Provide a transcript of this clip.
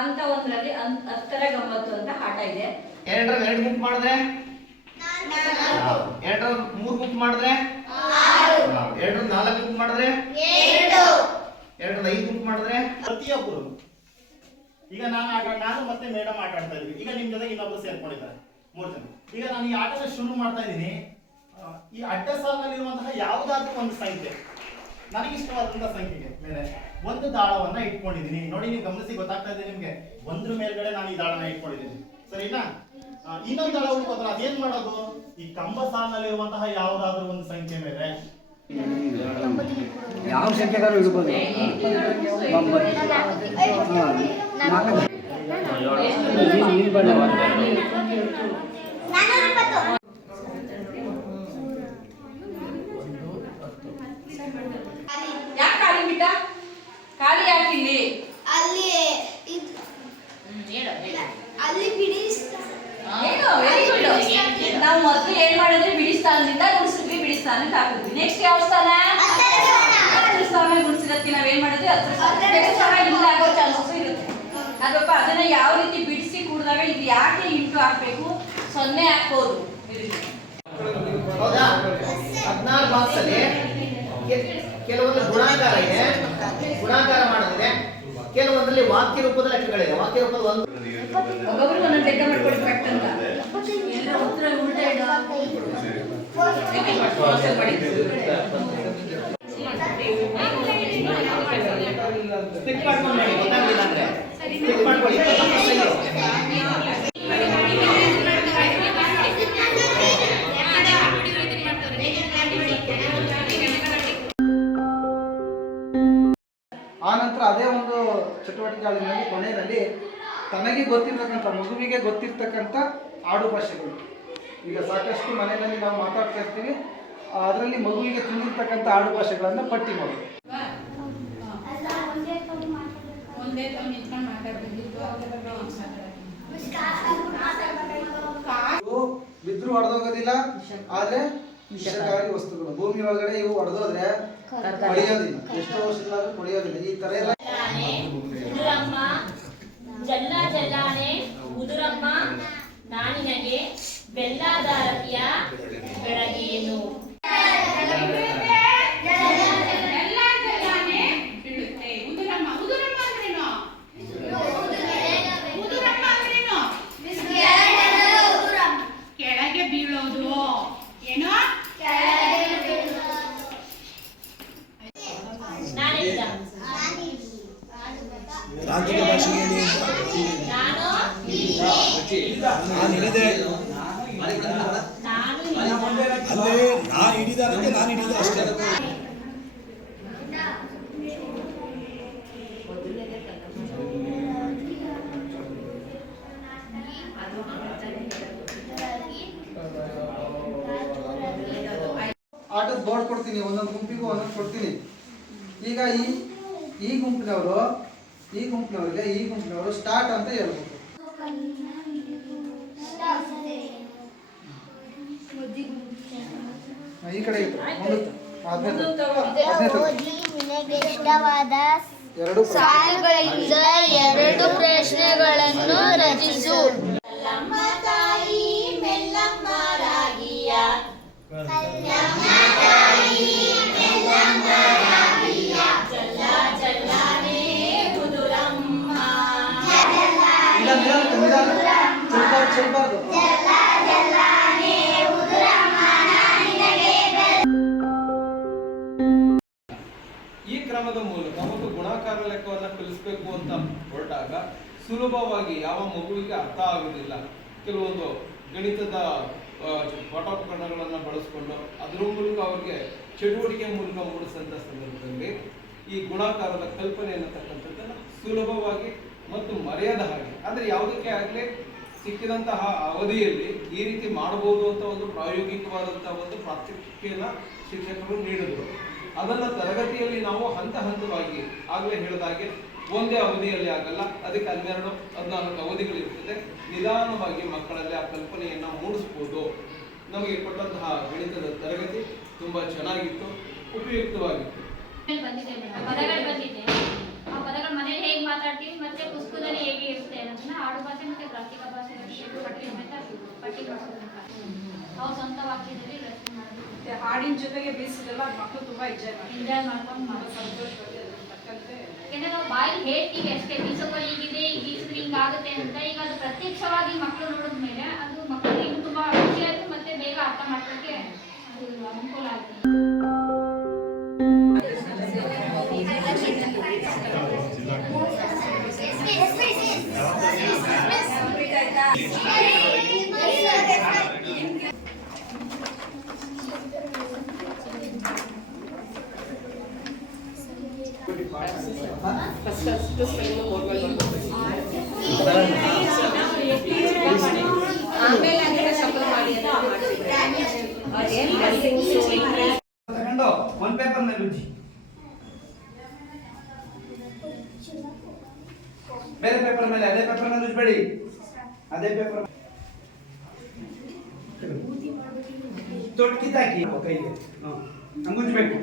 ಅಂತ ಒಂದರಲ್ಲಿ ಹತ್ತರ ಗಮ್ಮತ್ತು ಅಂತ ಆಟ ಇದೆ. 2 ರಲ್ಲಿ 2 ಗುಂಪು ಮಾಡಿದ್ರೆ 2 ರಲ್ಲಿ 3 ಗುಂಪು ಮಾಡಿದ್ರೆ 2 ರಲ್ಲಿ 4 ಗುಂಪು ಮಾಡಿದ್ರೆ 2 ರಲ್ಲಿ 5 ಗುಂಪು ಮಾಡಿದ್ರೆ ಪ್ರತಿಯೊಬ್ಬರು. ಈಗ ನಾನು ಮತ್ತೆ ಮೇಡಮ್ ಆಟ ಆಡ್ತಾ ಇದ್ವಿ. ಈಗ ನಿಮ್ ಜೊತೆಗೆ ಇನ್ನೊಬ್ರು ಸೇರ್ಕೊಂಡಿದ್ದಾರೆ 3 ಜನ. ಈಗ ನಾನು ಈ ಆಟನ ಶುರು ಮಾಡ್ತಾ ಇದ್ದೀನಿ. ಈ ಅಡ್ಡ ಸಾಲಿನಲ್ಲಿರುವಂತಹ ಯಾವುದಾದ್ರೂ ಒಂದು ಸಂಖ್ಯೆ ನನಗಿಷ್ಟವಾದಂತಹ ಸಂಖ್ಯೆಗೆ ಮೇಲೆ ಒಂದು ದಾಳವನ್ನ ಇಟ್ಕೊಂಡಿದ್ದೀನಿ. ನೋಡಿ, ನೀವು ಗಮನಿಸಿ, ಗೊತ್ತಾಗ್ತಾ ಇದೆ ನಿಮ್ಗೆ. ಒಂದ್ರ ಮೇಲ್ಗಡೆ ನಾನು ಈ ದಾಳನ ಇಟ್ಕೊಂಡಿದ್ದೀನಿ, ಸರಿನಾ? ಇನ್ನೊಂದು ದಾಳ ಉಳ್ಕೋದ್ರೆ ಅದೇನ್ ಮಾಡೋದು? ಈ ಕಂಬ ಸಾಲಿನಲ್ಲಿರುವಂತಹ ಯಾವುದಾದ್ರೂ ಒಂದು ಸಂಖ್ಯೆ ಮೇಲೆ ಯಾವ ಸಂಖ್ಯೆಗಾರು ಇಡಬಹುದು. ಯಾಕೆ ಖಾಲಿ ಬಿಟ್ಟ? ಖಾಲಿ ಯಾಕೆ ಇಲ್ಲಿ? ನಾವು ಮೊದಲು ಏನ್ ಮಾಡಿದ್ರೆ ಬಿಡಿ ಸ್ಥಾನದಿಂದ ಗುಡಿಸಿದ್ವಿ, ಬಿಡಿ ಸ್ಥಾನಕ್ಕೆ ಹಾಕಿದ್ವಿ. ನೆಕ್ಸ್ಟ್ ಯಾವ ಸ್ಥಾನ? ಹತ್ತರ ಸ್ಥಾನ ಗುಡಿಸಿರೋದಕ್ಕೆ ನಾವೇನ್ ಮಾಡಿದ್ವಿ? ಹತ್ತರ ಸ್ಥಾನ ಇಲ್ಲ ಆಗೋ ಚಾನ್ಸಸ್ ಇರುತ್ತೆ. ಅದಪ್ಪ ಅದನ್ನ ಯಾವ ರೀತಿ ಬಿಡಿಸಿ ಕೂಡಿದಾಗ ಇದು ಯಾಕೆ ಇಂಟು ಹಾಕ್ಬೇಕು? 0 ಹಾಕ್ಬೋದು. ಹೌದಾ? 16 ಬಾಕ್ಸ್ ಅಲ್ಲಿ ಕೆಲವೊಂದು ಗುಣಾಕಾರ ಇದೆ, ಗುಣಾಕಾರ ಮಾಡಿದ್ರೆ ಕೆಲವೊಂದರಲ್ಲಿ ವಾಕ್ಯ ರೂಪದ ಲೆಕ್ಕಗಳಿದೆ. ವಾಕ್ಯ ರೂಪದ ಒಂದು ಒಬ್ಬೊಬ್ರಿಗೆ ಒಂದೊಂದು ಲೆಕ್ಕ ಮಾಡ್ಕೊಳ್ಳಿ ಕರೆಕ್ಟ್ ಅಂತ. ಉತ್ತರ ಉಲ್ಟಾ ಇಡ ಟಿಕ್ ಮಾಡ್ಕೊಂಡು ನೋಡಿ, ಗೊತ್ತಾಗಲಿಲ್ಲ ಅಂದ್ರೆ ಟಿಕ್ ಮಾಡ್ಕೊಳ್ಳಿ. ಆನಂತರ ಅದೇ ಒಂದು ಚಟುವಟಿಕೆಗಳಲ್ಲಿ ಕೊನೆಯಲ್ಲಿ ತನಗೆ ಗೊತ್ತಿರ್ತಕ್ಕಂಥ, ಮಗುವಿಗೆ ಗೊತ್ತಿರ್ತಕ್ಕಂಥ ಆಡು ಭಾಷೆಗಳು. ಈಗ ಸಾಕಷ್ಟು ಮನೆಯಲ್ಲಿ ನಾವು ಮಾತಾಡ್ತಾ ಇರ್ತೀವಿ, ಅದರಲ್ಲಿ ಮಗುವಿಗೆ ತಿಳಿದಿರ್ತಕ್ಕಂಥ ಆಡು ಭಾಷೆಗಳನ್ನು ಪಟ್ಟಿ ಮಾಡೋದು. ಬಿದ್ರು ಹೊಡೆದೋಗೋದಿಲ್ಲ, ಆದ್ರೆ ವಿಷಕಾರಿ ವಸ್ತುಗಳು ಭೂಮಿ ಒಳಗಡೆ ಇವು ಹೊಡೆದೋದ್ರೆ ಕೊಳೆಯೋದಿಲ್ಲ, ಎಷ್ಟೋ ವರ್ಷಗಳಾದ್ರೂ ಕೊಳೆಯೋದಿಲ್ಲ. ಈ ತರ ಎಲ್ಲ ಜಲ್ಲ ಜಲ್ಲಾನೆ ಉದುರಮ್ಮ ನಾನಿನಗೆ ಬೆಲ್ಲದಾರತಿಯ ಬೆಳಗೇನು. ಕೆಳಗೆ ಬೀಳೋದು ಏನೋ. ತಾಂತ್ರಿಕ ಭಾಷೆಗೆ ಅಲ್ಲೇ ನಾನು ಹಿಡಿದಾರಂತೆ ನಾನು ಹಿಡಿದ ಅಷ್ಟೇ. ಆಟದ ಬೋರ್ಡ್ ಕೊಡ್ತೀನಿ, ಒಂದೊಂದು ಗುಂಪಿಗೂ ಒಂದೊಂದು ಕೊಡ್ತೀನಿ. ಈಗ ಈ ಗುಂಪಿನವರಿಗೆ ಈ ಗುಂಪಿನವರು ಸ್ಟಾರ್ಟ್ ಅಂತ ಹೇಳ್ಬೇಕು. ಈ ಕಡೆ ಇಷ್ಟವಾದ ಸಾಲುಗಳಿಂದ 2 ಪ್ರಶ್ನೆಗಳನ್ನು ರಚಿಸು. ಈ ಕ್ರಮದ ಮೂಲಕ ಒಂದು ಗುಣಾಕಾರ ಲೆಕ್ಕವನ್ನು ಕಲಿಸಬೇಕು ಅಂತ ಹೊರಟಾಗ ಸುಲಭವಾಗಿ ಯಾವ ಮಗುವಿಗೆ ಅರ್ಥ ಆಗುವುದಿಲ್ಲ. ಕೆಲವೊಂದು ಗಣಿತದ ಪಠೋಪಕರಣಗಳನ್ನು ಬಳಸಿಕೊಂಡು ಅದರ ಮೂಲಕ ಅವರಿಗೆ ಚಟುವಟಿಕೆ ಮೂಲಕ ಮೂಡಿಸಿದಂಥ ಸಂದರ್ಭದಲ್ಲಿ ಈ ಗುಣಾಕಾರದ ಕಲ್ಪನೆ ಅನ್ನತಕ್ಕಂಥದ್ದನ್ನು ಸುಲಭವಾಗಿ ಮತ್ತು ಮರೆಯದ ಹಾಗೆ, ಅಂದರೆ ಯಾವುದಕ್ಕೆ ಆಗಲಿ ಸಿಕ್ಕಿದಂತಹ ಅವಧಿಯಲ್ಲಿ ಈ ರೀತಿ ಮಾಡಬಹುದು ಅಂತ ಒಂದು ಪ್ರಾಯೋಗಿಕವಾದಂತಹ ಒಂದು ಪ್ರಾತ್ಯಕ್ಷಿಕೆಯನ್ನು ಶಿಕ್ಷಕರು ನೀಡಿದರು. ಅದನ್ನು ತರಗತಿಯಲ್ಲಿ ನಾವು ಹಂತ ಹಂತವಾಗಿ ಆಗಲೇ ಹೇಳಿದಾಗೆ ಒಂದೇ ಅವಧಿಯಲ್ಲಿ ಆಗಲ್ಲ, ಅದಕ್ಕೆ 12-14 ಅವಧಿಗಳಿರ್ತದೆ. ನಿಧಾನವಾಗಿ ಮಕ್ಕಳಲ್ಲಿ ಆ ಕಲ್ಪನೆಯನ್ನು ಮೂಡಿಸ್ಬೋದು. ನಮಗೆ ಕೊಟ್ಟಂತಹ ಗಣಿತದ ತರಗತಿ ತುಂಬ ಚೆನ್ನಾಗಿತ್ತು, ಉಪಯುಕ್ತವಾಗಿತ್ತು. ಪದಗಳು ಬಂದಿದೆ. ಆ ಪದಗಳು ಮನೇಲಿ ಹೇಗೆ ಮಾತಾಡ್ತೀವಿ ಮತ್ತೆ ಪುಸ್ತಕದಲ್ಲಿ ಹೇಗೆ ಇರುತ್ತೆ ಅನ್ನೋದನ್ನ ಆಡು ಭಾಷೆ ಮತ್ತೆ ಗ್ರಾಫಿಕ ಭಾಷೆ ಪಟ್ಟಿ ಸಮೇತ ಪಟ್ಟಿ ಮಾಡಿಸೋದನ್ನ ಅವ್ರ ಸ್ವಂತ ವಾಕ್ಯದಲ್ಲಿ ರಚನೆ ಮಾಡೋದು. ಹಾಡಿನ ಜೊತೆಗೆ ಬೀಸಿದೆಲ್ಲ ಮಕ್ಕಳು ತುಂಬಾ ಎಂಜಾಯ್ ಮಾಡ್ಕೊಂಡು ಮಾಡೋದು. ಯಾಕಂದ್ರೆ ನಾವು ಬಾಯಲ್ಲಿ ಹೇಳ್ತೀವಿ ಅಷ್ಟೇ, ಬೀಸೋಕೆ ಹೀಗಿದೆ, ಈಗ ಬೀಸಿದ್ರೆ ಹಿಂಗಾಗುತ್ತೆ ಅಂತ. ಈಗ ಅದು ಪ್ರತ್ಯಕ್ಷವಾಗಿ ಮಕ್ಕಳು ನೋಡಿದ್ಮೇಲೆ ಅದು ಮಕ್ಕಳಿಗೆ ಇನ್ನೂ ತುಂಬಾ ಖುಷಿ ಆಯ್ತು ಮತ್ತೆ ಬೇಗ ಅರ್ಥ ಮಾಡ್ಲಿಕ್ಕೆ ಅದು ಅನುಕೂಲ ಆಯ್ತು. ತಗೊಂಡು ಒಂದು ಪೇಪರ್ ಮೇಲೆ ಉಜ್ಜಿ, ಬೇರೆ ಪೇಪರ್ ಮೇಲೆ ಅದೇ ಪೇಪರ್ ಮೇಲೆ ಉಜ್ಬೇಡಿ, ಅದೇ ಪೇಪರ್ ತೊಟ್ಟಿ ತಾಕಿ ಕೈಗೆ ಹಂಗುಜ್ಬೇಕು.